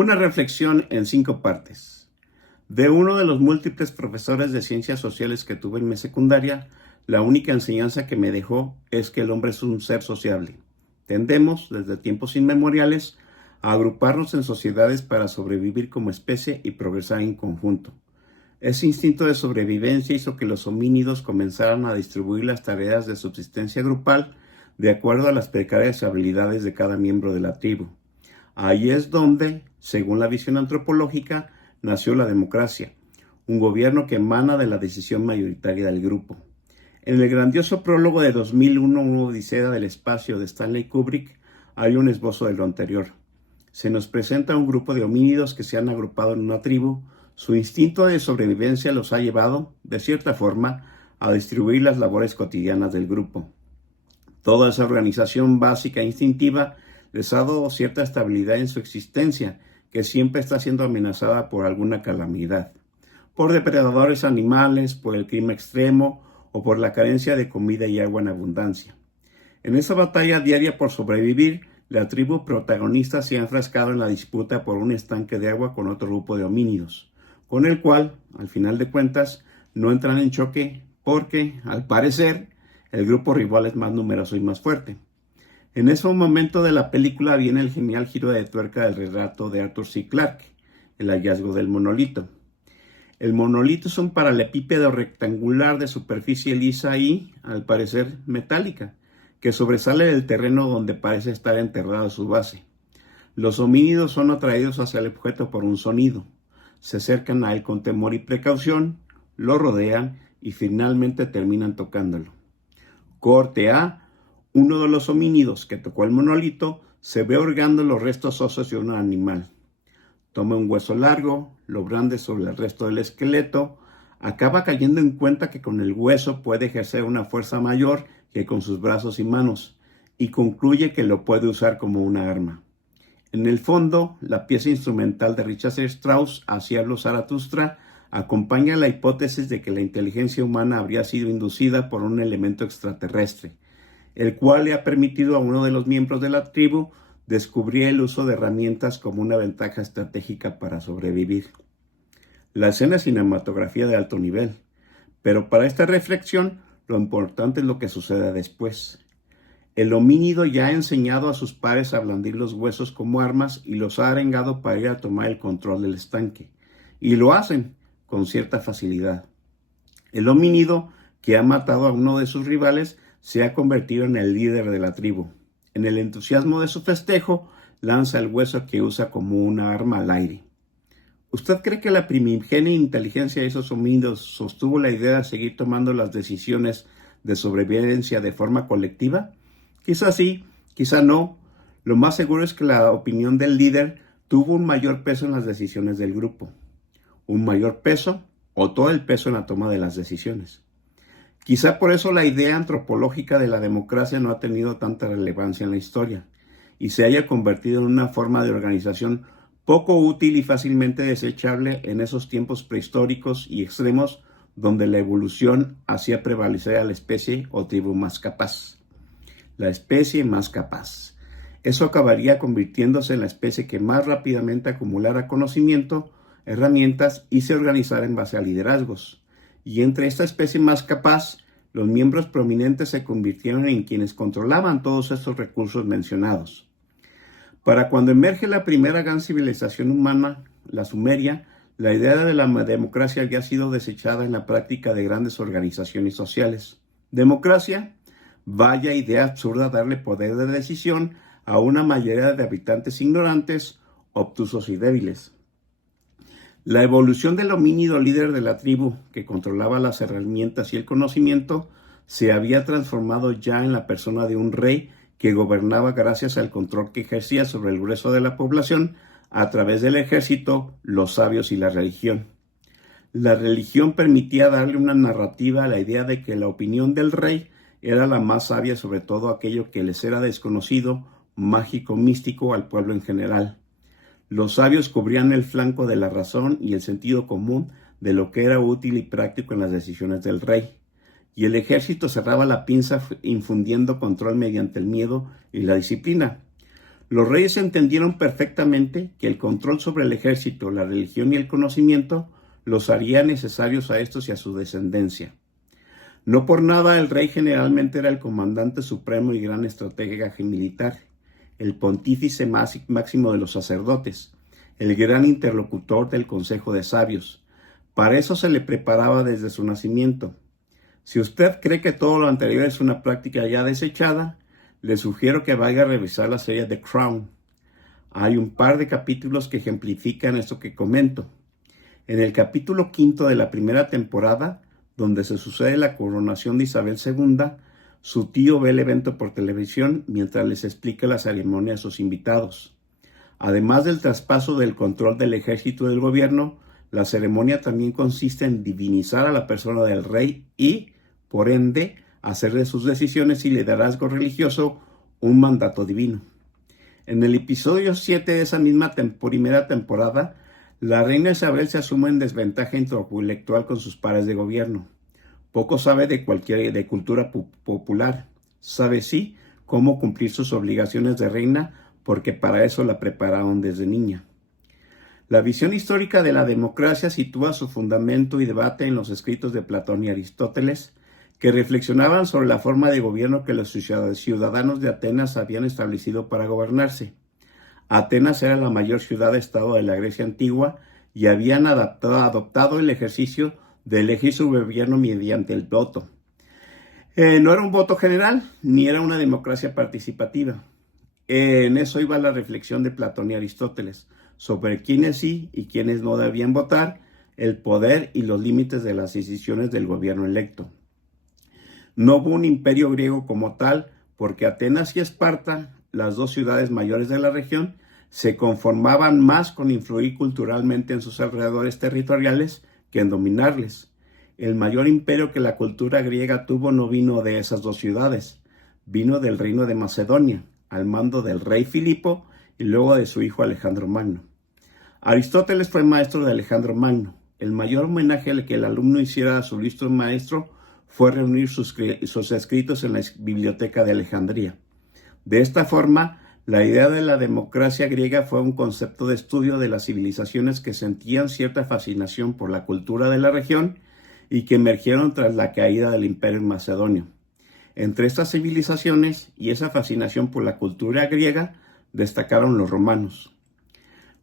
Una reflexión en 5 partes. De uno de los múltiples profesores de ciencias sociales que tuve en mi secundaria, la única enseñanza que me dejó es que el hombre es un ser sociable. Tendemos, desde tiempos inmemoriales, a agruparnos en sociedades para sobrevivir como especie y progresar en conjunto. Ese instinto de sobrevivencia hizo que los homínidos comenzaran a distribuir las tareas de subsistencia grupal de acuerdo a las precarias habilidades de cada miembro de la tribu. Ahí es donde, según la visión antropológica, nació la democracia, un gobierno que emana de la decisión mayoritaria del grupo. En el grandioso prólogo de 2001, una odisea del espacio de Stanley Kubrick, hay un esbozo de lo anterior. Se nos presenta un grupo de homínidos que se han agrupado en una tribu. Su instinto de sobrevivencia los ha llevado, de cierta forma, a distribuir las labores cotidianas del grupo. Toda esa organización básica e instintiva les ha dado cierta estabilidad en su existencia, que siempre está siendo amenazada por alguna calamidad, por depredadores animales, por el clima extremo o por la carencia de comida y agua en abundancia. En esa batalla diaria por sobrevivir, la tribu protagonista se ha enfrascado en la disputa por un estanque de agua con otro grupo de homínidos, con el cual, al final de cuentas, no entran en choque porque, al parecer, el grupo rival es más numeroso y más fuerte. En ese momento de la película viene el genial giro de tuerca del relato de Arthur C. Clarke, el hallazgo del monolito. El monolito es un paralelepípedo rectangular de superficie lisa y, al parecer, metálica, que sobresale del terreno donde parece estar enterrada su base. Los homínidos son atraídos hacia el objeto por un sonido. Se acercan a él con temor y precaución, lo rodean y finalmente terminan tocándolo. Corte A. Uno de los homínidos que tocó el monolito se ve hurgando los restos óseos de un animal. Toma un hueso largo, lo brande sobre el resto del esqueleto, acaba cayendo en cuenta que con el hueso puede ejercer una fuerza mayor que con sus brazos y manos, y concluye que lo puede usar como una arma. En el fondo, la pieza instrumental de Richard Strauss, Así habló Zaratustra, acompaña la hipótesis de que la inteligencia humana habría sido inducida por un elemento extraterrestre, el cual le ha permitido a uno de los miembros de la tribu descubrir el uso de herramientas como una ventaja estratégica para sobrevivir. La escena es cinematografía de alto nivel, pero para esta reflexión lo importante es lo que sucede después. El homínido ya ha enseñado a sus pares a blandir los huesos como armas y los ha arengado para ir a tomar el control del estanque, y lo hacen con cierta facilidad. El homínido que ha matado a uno de sus rivales se ha convertido en el líder de la tribu. En el entusiasmo de su festejo, lanza el hueso que usa como una arma al aire. ¿Usted cree que la primigenia inteligencia de esos homínidos sostuvo la idea de seguir tomando las decisiones de sobrevivencia de forma colectiva? Quizá sí, quizá no. Lo más seguro es que la opinión del líder tuvo un mayor peso en las decisiones del grupo. Un mayor peso o todo el peso en la toma de las decisiones. Quizá por eso la idea antropológica de la democracia no ha tenido tanta relevancia en la historia y se haya convertido en una forma de organización poco útil y fácilmente desechable en esos tiempos prehistóricos y extremos donde la evolución hacía prevalecer a la especie o tribu más capaz. La especie más capaz. Eso acabaría convirtiéndose en la especie que más rápidamente acumulara conocimiento, herramientas y se organizara en base a liderazgos. Y entre esta especie más capaz, los miembros prominentes se convirtieron en quienes controlaban todos estos recursos mencionados. Para cuando emerge la primera gran civilización humana, la sumeria, la idea de la democracia había sido desechada en la práctica de grandes organizaciones sociales. ¿Democracia? Vaya idea absurda darle poder de decisión a una mayoría de habitantes ignorantes, obtusos y débiles. La evolución del homínido líder de la tribu, que controlaba las herramientas y el conocimiento, se había transformado ya en la persona de un rey que gobernaba gracias al control que ejercía sobre el grueso de la población a través del ejército, los sabios y la religión. La religión permitía darle una narrativa a la idea de que la opinión del rey era la más sabia sobre todo aquello que les era desconocido, mágico, místico al pueblo en general. Los sabios cubrían el flanco de la razón y el sentido común de lo que era útil y práctico en las decisiones del rey, y el ejército cerraba la pinza infundiendo control mediante el miedo y la disciplina. Los reyes entendieron perfectamente que el control sobre el ejército, la religión y el conocimiento los haría necesarios a estos y a su descendencia. No por nada el rey generalmente era el comandante supremo y gran estratega militar, el pontífice máximo de los sacerdotes, el gran interlocutor del consejo de sabios. Para eso se le preparaba desde su nacimiento. Si usted cree que todo lo anterior es una práctica ya desechada, le sugiero que vaya a revisar la serie The Crown. Hay un par de capítulos que ejemplifican esto que comento. En el capítulo 5 de la primera temporada, donde se sucede la coronación de Isabel II, su tío ve el evento por televisión mientras les explica la ceremonia a sus invitados. Además del traspaso del control del ejército y del gobierno, la ceremonia también consiste en divinizar a la persona del rey y, por ende, hacer de sus decisiones y liderazgo religioso un mandato divino. En el episodio 7 de esa misma primera temporada, la reina Isabel se asume en desventaja intelectual con sus pares de gobierno. Poco sabe de cultura popular. Sabe sí cómo cumplir sus obligaciones de reina, porque para eso la prepararon desde niña. La visión histórica de la democracia sitúa su fundamento y debate en los escritos de Platón y Aristóteles, que reflexionaban sobre la forma de gobierno que los ciudadanos de Atenas habían establecido para gobernarse. Atenas era la mayor ciudad-estado de la Grecia antigua y habían adoptado el ejercicio de elegir su gobierno mediante el voto. No era un voto general, ni era una democracia participativa. En eso iba la reflexión de Platón y Aristóteles, sobre quiénes sí y quiénes no debían votar, el poder y los límites de las decisiones del gobierno electo. No hubo un imperio griego como tal, porque Atenas y Esparta, las dos ciudades mayores de la región, se conformaban más con influir culturalmente en sus alrededores territoriales que en dominarles. El mayor imperio que la cultura griega tuvo no vino de esas dos ciudades, vino del reino de Macedonia, al mando del rey Filipo y luego de su hijo Alejandro Magno. Aristóteles fue maestro de Alejandro Magno. El mayor homenaje al que el alumno hiciera a su listo maestro fue reunir sus escritos en la biblioteca de Alejandría. De esta forma, la idea de la democracia griega fue un concepto de estudio de las civilizaciones que sentían cierta fascinación por la cultura de la región y que emergieron tras la caída del Imperio Macedonio. Entre estas civilizaciones y esa fascinación por la cultura griega destacaron los romanos.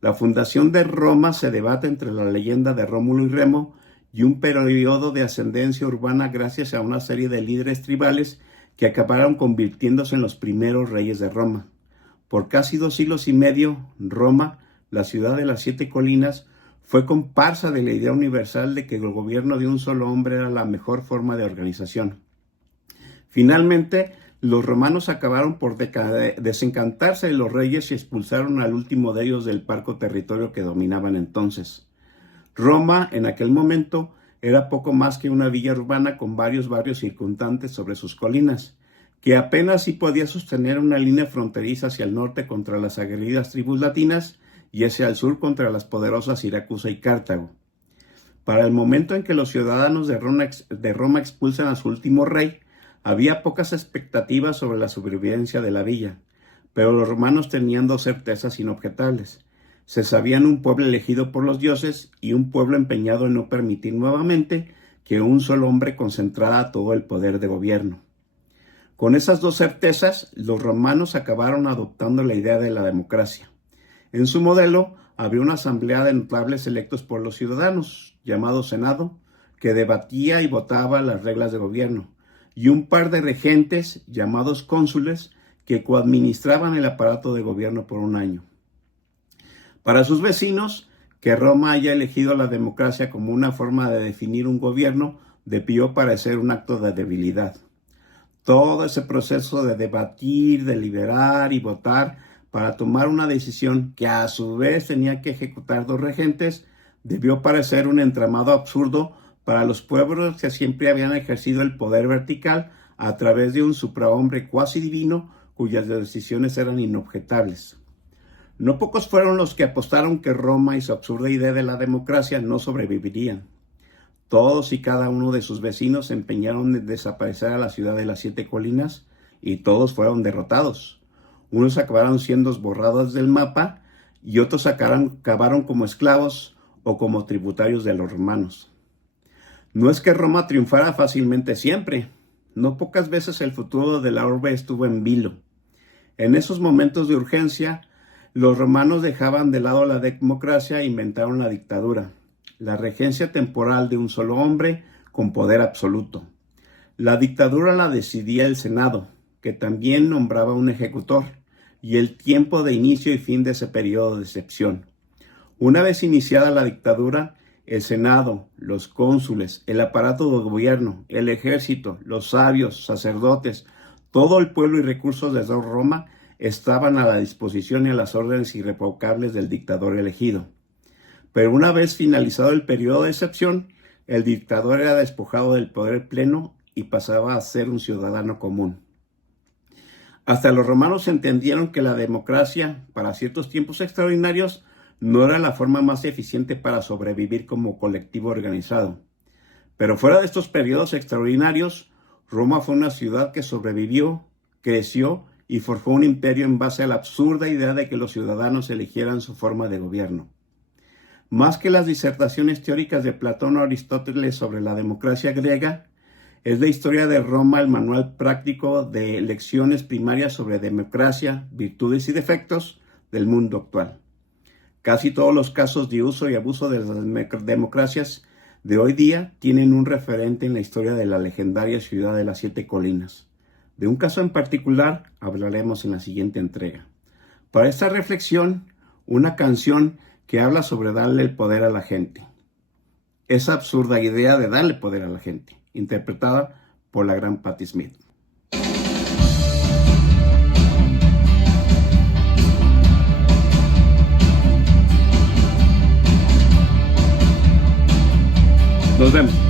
La fundación de Roma se debate entre la leyenda de Rómulo y Remo y un periodo de ascendencia urbana gracias a una serie de líderes tribales que acabaron convirtiéndose en los primeros reyes de Roma. Por casi 2 siglos y medio, Roma, la ciudad de las 7 colinas, fue comparsa de la idea universal de que el gobierno de un solo hombre era la mejor forma de organización. Finalmente, los romanos acabaron por desencantarse de los reyes y expulsaron al último de ellos del parco territorio que dominaban entonces. Roma, en aquel momento, era poco más que una villa urbana con varios barrios circundantes sobre sus colinas, que apenas sí podía sostener una línea fronteriza hacia el norte contra las aguerridas tribus latinas y hacia el sur contra las poderosas Siracusa y Cartago. Para el momento en que los ciudadanos de Roma expulsan a su último rey, había pocas expectativas sobre la supervivencia de la villa, pero los romanos tenían 2 certezas inobjetables. Se sabían un pueblo elegido por los dioses y un pueblo empeñado en no permitir nuevamente que un solo hombre concentrara todo el poder de gobierno. Con esas 2 certezas, los romanos acabaron adoptando la idea de la democracia. En su modelo, había una asamblea de notables electos por los ciudadanos, llamado Senado, que debatía y votaba las reglas de gobierno, y un par de regentes, llamados cónsules, que coadministraban el aparato de gobierno por un año. Para sus vecinos, que Roma haya elegido la democracia como una forma de definir un gobierno debió parecer un acto de debilidad. Todo ese proceso de debatir, deliberar y votar para tomar una decisión que a su vez tenía que ejecutar 2 regentes debió parecer un entramado absurdo para los pueblos que siempre habían ejercido el poder vertical a través de un suprahombre cuasi divino cuyas decisiones eran inobjetables. No pocos fueron los que apostaron que Roma y su absurda idea de la democracia no sobrevivirían. Todos y cada uno de sus vecinos se empeñaron en desaparecer a la ciudad de las 7 colinas y todos fueron derrotados. Unos acabaron siendo borrados del mapa y otros acabaron como esclavos o como tributarios de los romanos. No es que Roma triunfara fácilmente siempre. No pocas veces el futuro de la urbe estuvo en vilo. En esos momentos de urgencia, los romanos dejaban de lado la democracia e inventaron la dictadura, la regencia temporal de un solo hombre con poder absoluto. La dictadura la decidía el Senado, que también nombraba un ejecutor, y el tiempo de inicio y fin de ese periodo de excepción. Una vez iniciada la dictadura, el Senado, los cónsules, el aparato de gobierno, el ejército, los sabios, sacerdotes, todo el pueblo y recursos de Roma estaban a la disposición y a las órdenes irrevocables del dictador elegido. Pero una vez finalizado el periodo de excepción, el dictador era despojado del poder pleno y pasaba a ser un ciudadano común. Hasta los romanos entendieron que la democracia, para ciertos tiempos extraordinarios, no era la forma más eficiente para sobrevivir como colectivo organizado. Pero fuera de estos periodos extraordinarios, Roma fue una ciudad que sobrevivió, creció y forjó un imperio en base a la absurda idea de que los ciudadanos eligieran su forma de gobierno. Más que las disertaciones teóricas de Platón o Aristóteles sobre la democracia griega, es la historia de Roma el manual práctico de lecciones primarias sobre democracia, virtudes y defectos del mundo actual. Casi todos los casos de uso y abuso de las democracias de hoy día tienen un referente en la historia de la legendaria ciudad de las 7 colinas. De un caso en particular hablaremos en la siguiente entrega. Para esta reflexión, una canción que habla sobre darle el poder a la gente. Esa absurda idea de darle poder a la gente, interpretada por la gran Patti Smith. Nos vemos.